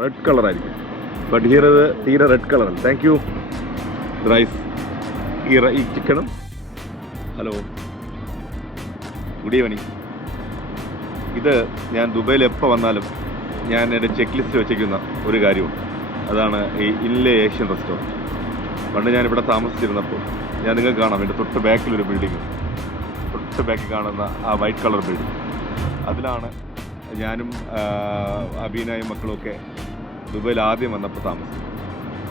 Red colour ആയിരിക്കും. But here ഇത് തീരെ റെഡ് കളറല്ല. Thank you. റൈസ് ഈ ചിക്കനും. Hello, good evening. ഇത് ഞാൻ ദുബൈയിൽ എപ്പോൾ വന്നാലും ഞാൻ എൻ്റെ ചെക്ക് ലിസ്റ്റ് വെച്ചിരിക്കുന്ന ഒരു കാര്യമുണ്ട്. അതാണ് ഈ ഇൻലെ ഏഷ്യൻ റെസ്റ്റോറൻറ്റ്. പണ്ട് ഞാനിവിടെ താമസിച്ചിരുന്നപ്പോൾ നിങ്ങൾക്ക് കാണാം എൻ്റെ തൊട്ട് ബാക്കിലൊരു ബിൽഡിങ്, തൊട്ട് ബാക്കിൽ കാണുന്ന ആ വൈറ്റ് കളർ ബിൽഡിങ്, അതിലാണ് ഞാനും അബീനായും മക്കളുമൊക്കെ ദുബൈയിൽ ആദ്യം വന്നപ്പോൾ താമസിച്ചു.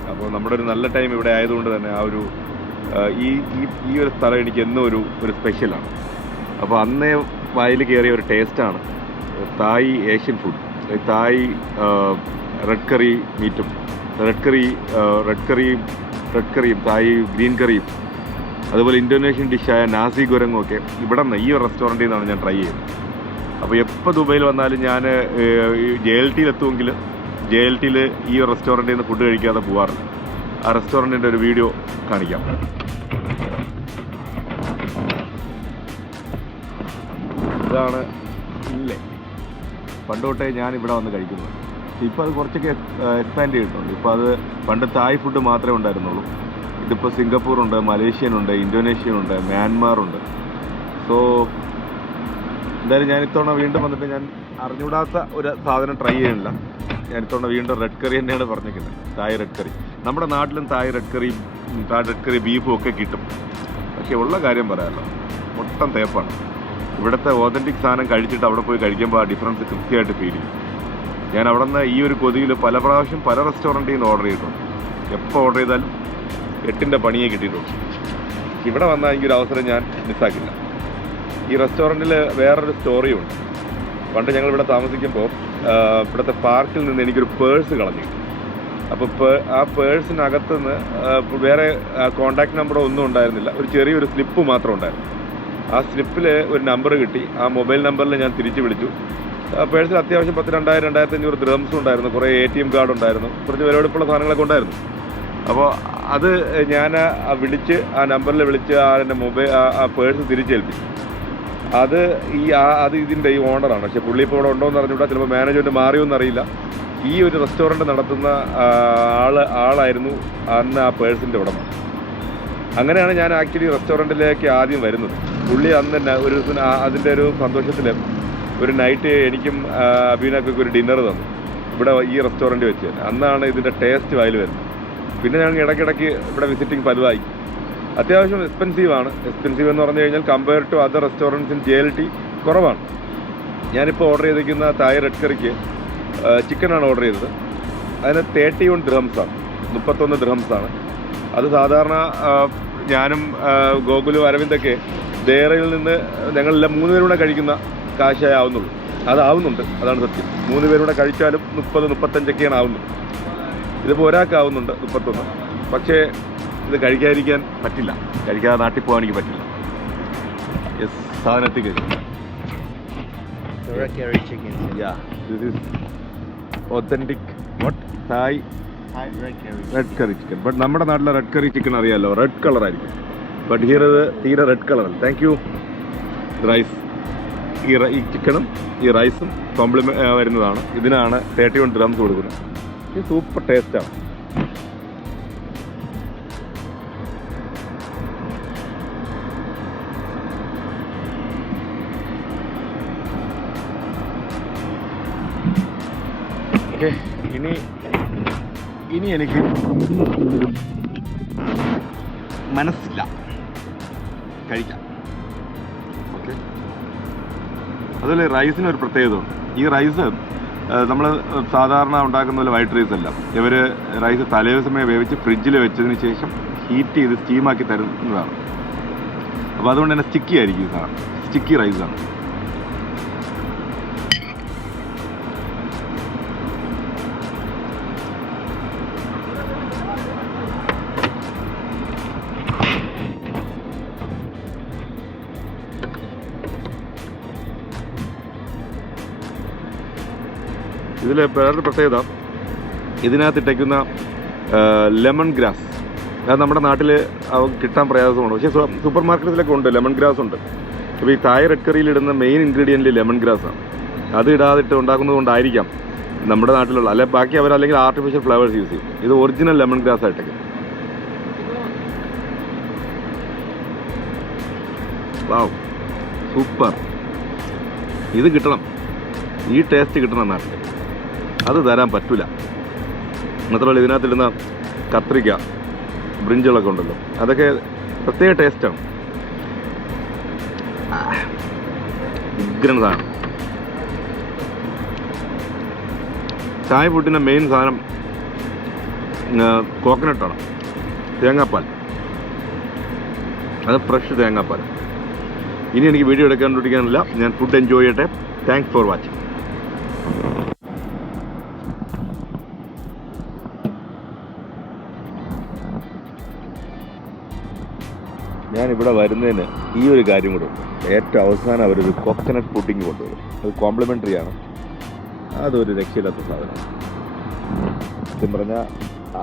അപ്പോൾ നമ്മുടെ ഒരു നല്ല ടൈം ഇവിടെ ആയതുകൊണ്ട് തന്നെ ആ ഒരു ഈ ഒരു സ്ഥലം എനിക്ക് എന്നും ഒരു സ്പെഷ്യലാണ്. അപ്പോൾ അന്നേ വായിൽ കയറിയ ഒരു ടേസ്റ്റാണ് തായ് ഏഷ്യൻ ഫുഡ്. തായ് റെഡ് കറി മീറ്റും റെഡ് കറിയും തായ് ഗ്രീൻ കറിയും അതുപോലെ ഇന്തോനേഷ്യൻ ഡിഷായ നാസി ഗുരങ്ങും ഒക്കെ ഇവിടെ നിന്ന് ഈ ഒരു റെസ്റ്റോറൻറ്റിൽ നിന്നാണ് ഞാൻ ട്രൈ ചെയ്യുന്നത്. അപ്പോൾ എപ്പോൾ ദുബൈയിൽ വന്നാലും ഞാൻ JLT എത്തുമെങ്കിൽ JLT ഈ ഒരു റെസ്റ്റോറൻറ്റിൽ നിന്ന് ഫുഡ് കഴിക്കാതെ പോകാറില്ല. ആ റെസ്റ്റോറൻറ്റിൻ്റെ ഒരു വീഡിയോ കാണിക്കാം. ഇതാണ് ഇല്ലേ, പണ്ട് തൊട്ടേ ഞാൻ ഇവിടെ വന്ന് കഴിക്കുന്നത്. ഇപ്പോൾ അത് കുറച്ചൊക്കെ എക്സ്പാൻഡ് ചെയ്തിട്ടുണ്ട്. ഇപ്പോൾ അത് പണ്ട് തായ് ഫുഡ് മാത്രമേ ഉണ്ടായിരുന്നുള്ളൂ. ഇതിപ്പോൾ സിംഗപ്പൂറുണ്ട്, മലേഷ്യനുണ്ട്, ഇന്തോനേഷ്യനുണ്ട്, മ്യാൻമാറുണ്ട്. സോ എന്തായാലും ഞാൻ ഇത്തവണ വീണ്ടും വന്നിട്ട് ഞാൻ അറിഞ്ഞൂടാത്ത ഒരു സാധനം ട്രൈ ചെയ്യുന്നില്ല. ഞാൻ ഇത്തവണ വീണ്ടും റെഡ് കറി തന്നെയാണ് പറഞ്ഞിരിക്കുന്നത്. തായ് റെഡ് കറി. നമ്മുടെ നാട്ടിലും തായ് റെഡ് കറി ബീഫും ഒക്കെ കിട്ടും. പക്ഷേ ഉള്ള കാര്യം പറയാമല്ലോ, മൊത്തം തേപ്പാണ്. ഇവിടുത്തെ ഓതൻറ്റിക് സാധനം കഴിച്ചിട്ട് അവിടെ പോയി കഴിക്കുമ്പോൾ ആ ഡിഫറൻസ് കൃത്യമായിട്ട് ഫീൽ ചെയ്യും. ഞാൻ അവിടെ നിന്ന് ഈ ഒരു കൊതിയിൽ പല പ്രാവശ്യം പല റെസ്റ്റോറൻറ്റിൽ നിന്ന് ഓർഡർ ചെയ്തിട്ടുണ്ട്. എപ്പോൾ ഓർഡർ ചെയ്താലും 8ൻ്റെ പണിയേ കിട്ടിയിട്ടുണ്ട്. ഇവിടെ വന്നാൽ എനിക്കൊരു അവസരം ഞാൻ മിസ്സാക്കില്ല. ഈ റെസ്റ്റോറൻറ്റിൽ വേറൊരു സ്റ്റോറിയുണ്ട്. പണ്ട് ഞങ്ങളിവിടെ താമസിക്കുമ്പോൾ ഇവിടുത്തെ പാർക്കിൽ നിന്ന് എനിക്കൊരു പേഴ്സ് കളഞ്ഞു കിട്ടി. അപ്പോൾ ആ പേഴ്സിനകത്ത് നിന്ന് വേറെ കോൺടാക്ട് നമ്പറോ ഒന്നും ഉണ്ടായിരുന്നില്ല. ഒരു ചെറിയൊരു സ്ലിപ്പ് മാത്രം ഉണ്ടായിരുന്നു. ആ സ്ലിപ്പിൽ ഒരു നമ്പർ കിട്ടി. ആ മൊബൈൽ നമ്പറിൽ ഞാൻ തിരിച്ചു വിളിച്ചു. പേഴ്സിൽ അത്യാവശ്യം 10,000-2,500 ദിർഹംസും ഉണ്ടായിരുന്നു. കുറേ ATM കാർഡ് ഉണ്ടായിരുന്നു. കുറച്ച് വിലപിടിപ്പുള്ള സാധനങ്ങളൊക്കെ ഉണ്ടായിരുന്നു. അപ്പോൾ അത് ഞാൻ വിളിച്ച് ആ നമ്പറിൽ വിളിച്ച് എൻ്റെ ആ പേഴ്സ് തിരിച്ചേൽപ്പിച്ചു. അത് ഇതിൻ്റെ ഈ ഓണറാണ്. പക്ഷേ പുള്ളി ഇപ്പോൾ ഇവിടെ ഉണ്ടോ എന്ന് അറിഞ്ഞൂടാ. ചിലപ്പോൾ മാനേജ്മെൻറ്റ് മാറിയോന്നറിയില്ല. ഈ ഒരു റെസ്റ്റോറൻറ്റ് നടത്തുന്ന ആളായിരുന്നു അന്ന് ആ പേഴ്സിൻ്റെ ഉടമ. അങ്ങനെയാണ് ഞാൻ ആക്ച്വലി റെസ്റ്റോറൻറ്റിലേക്ക് ആദ്യം വരുന്നത്. പുള്ളി അന്ന് തന്നെ ഒരു ദിവസം അതിൻ്റെ ഒരു സന്തോഷത്തിൽ ഒരു നൈറ്റ് എനിക്കും അബീനക്കൊക്കെ ഒരു ഡിന്നർ തന്നു ഇവിടെ ഈ റെസ്റ്റോറൻറ്റ് വെച്ച്. അന്നാണ് ഇതിൻ്റെ ടേസ്റ്റ് വായിൽ വരുന്നത്. പിന്നെ ഞങ്ങൾ ഇടയ്ക്കിടയ്ക്ക് ഇവിടെ വിസിറ്റിംഗ് പതിവായി. അത്യാവശ്യം എക്സ്പെൻസീവാണ്. എക്സ്പെൻസീവ് എന്ന് പറഞ്ഞു കഴിഞ്ഞാൽ compare to other restaurants in JLT കുറവാണ്. ഞാനിപ്പോൾ ഓർഡർ ചെയ്തിരിക്കുന്ന തായ് റെഡ് കറിക്ക് ചിക്കനാണ് ഓർഡർ ചെയ്തത്. അതിന് 31 ദിർഹംസാണ്, 31 ദിർഹംസാണ്. അത് സാധാരണ ഞാനും ഗോകുലും അരവിന്ദൊക്കെ ദേറയിൽ നിന്ന് ഞങ്ങളെല്ലാം 3 പേരും കൂടെ കഴിക്കുന്ന കാശേ ആവുന്നുള്ളൂ. അതാവുന്നുണ്ട്, അതാണ് സത്യം. 3 പേരും കൂടെ കഴിച്ചാലും 30-35ഒക്കെയാണ് ആവുന്നത്. ഇതിപ്പോൾ ഒരാൾക്കാവുന്നുണ്ട് 31. പക്ഷേ ഇത് കഴിക്കാതിരിക്കാൻ പറ്റില്ല. കഴിക്കാതെ നാട്ടിൽ പോകാൻ എനിക്ക് പറ്റില്ല. യെസ്, സാധനത്തിൽ this is authentic Thai red curry chicken. But നമ്മുടെ നാട്ടിലെ റെഡ് കറി ചിക്കൻ അറിയാമല്ലോ, റെഡ് കളർ ആയിരിക്കും. ബട്ട് ഹിയർ ഇത് തീരെ റെഡ് കളറല്ല. Thank you. റൈസ് ഈ ചിക്കനും ഈ റൈസും വരുന്നതാണ്. ഇതിനാണ് 31 ദിർഹംസ് കൊടുക്കുന്നത്. ഇത് സൂപ്പർ ടേസ്റ്റാണ്. ഓക്കെ, ഇനി എനിക്ക് മനസ്സില്ല, കഴിക്കാം. ഓക്കെ, അതുപോലെ റൈസിനൊരു പ്രത്യേകത ഉണ്ട്. ഈ റൈസ് നമ്മൾ സാധാരണ ഉണ്ടാക്കുന്ന പോലെ വൈറ്റ് റൈസ് അല്ല. ഇവർ റൈസ് തലേദിവസമേ വേവിച്ച് ഫ്രിഡ്ജിൽ വെച്ചതിന് ശേഷം ഹീറ്റ് ചെയ്ത് സ്റ്റീമാക്കി തരുന്നതാണ്. അപ്പോൾ അതുകൊണ്ട് തന്നെ സ്റ്റിക്കി ആയിരിക്കും ഈ സാധനം. സ്റ്റിക്കി റൈസാണ്. ഇതിൽ വേറൊരു പ്രത്യേകത, ഇതിനകത്തിട്ടേക്കുന്ന ലെമൺ ഗ്രാസ്. അത് നമ്മുടെ നാട്ടിൽ കിട്ടാൻ പ്രയാസമാണ്. പക്ഷേ സൂപ്പർ മാർക്കറ്റിലൊക്കെ ഉണ്ട്, ലെമൺ ഗ്രാസ് ഉണ്ട്. അപ്പോൾ ഈ തായ് റെഡ് കറിയിൽ ഇടുന്ന മെയിൻ ഇൻഗ്രീഡിയൻറ്റ് ലെമൺ ഗ്രാസാണ്. അത് ഇടാതിട്ട് ഉണ്ടാക്കുന്നത് കൊണ്ടായിരിക്കാം നമ്മുടെ നാട്ടിലുള്ള അല്ലെ ബാക്കി അവരല്ലെങ്കിൽ ആർട്ടിഫിഷ്യൽ ഫ്ലവേഴ്സ് യൂസ് ചെയ്യും. ഇത് ഒറിജിനൽ ലെമൺ ഗ്രാസ് ആയിട്ടൊക്കെ. വാവ്, സൂപ്പർ. ഇത് കിട്ടണം, ഈ ടേസ്റ്റ് കിട്ടണം നാട്ടിൽ. അത് തരാൻ പറ്റില്ല. മാത്രമല്ല ഇതിനകത്തിടുന്ന കത്രിക്ക, ബ്രിഞ്ചുകളൊക്കെ ഉണ്ടല്ലോ, അതൊക്കെ പ്രത്യേക ടേസ്റ്റാണ്. ഉഗ്രൻ സാധനം. ചായ ഫുഡിൻ്റെ മെയിൻ സാധനം കോക്കനട്ടാണ്, തേങ്ങാപ്പാൽ. അത് ഫ്രഷ് തേങ്ങാപ്പാൽ. ഇനി എനിക്ക് വീഡിയോ എടുക്കാണ്ടിരിക്കാനില്ല. ഞാൻ ഫുഡ് എൻജോയ് ചെയ്യട്ടെ. Thanks for watching. ഞാനിവിടെ വരുന്നതിന് ഈ ഒരു കാര്യം കൂടെ ഉണ്ട്. ഏറ്റവും അവസാനം അവരൊരു കോക്കനട്ട് പുഡിങ് കൊണ്ടുവരും. അത് കോംപ്ലിമെൻ്ററി ആണ്. അതൊരു രക്ഷയില്ലാത്ത സാധനം. സത്യം പറഞ്ഞാൽ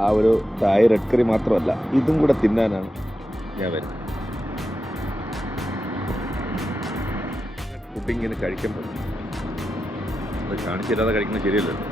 ആ ഒരു ചായ റെഡ് കറി മാത്രമല്ല, ഇതും കൂടെ തിന്നാനാണ് ഞാൻ വരുന്നത്. പുഡിങ്ങിന് കഴിക്കുമ്പോൾ അത് കാണിച്ചില്ലാതെ കഴിക്കുന്നത് ശരിയല്ലല്ലോ.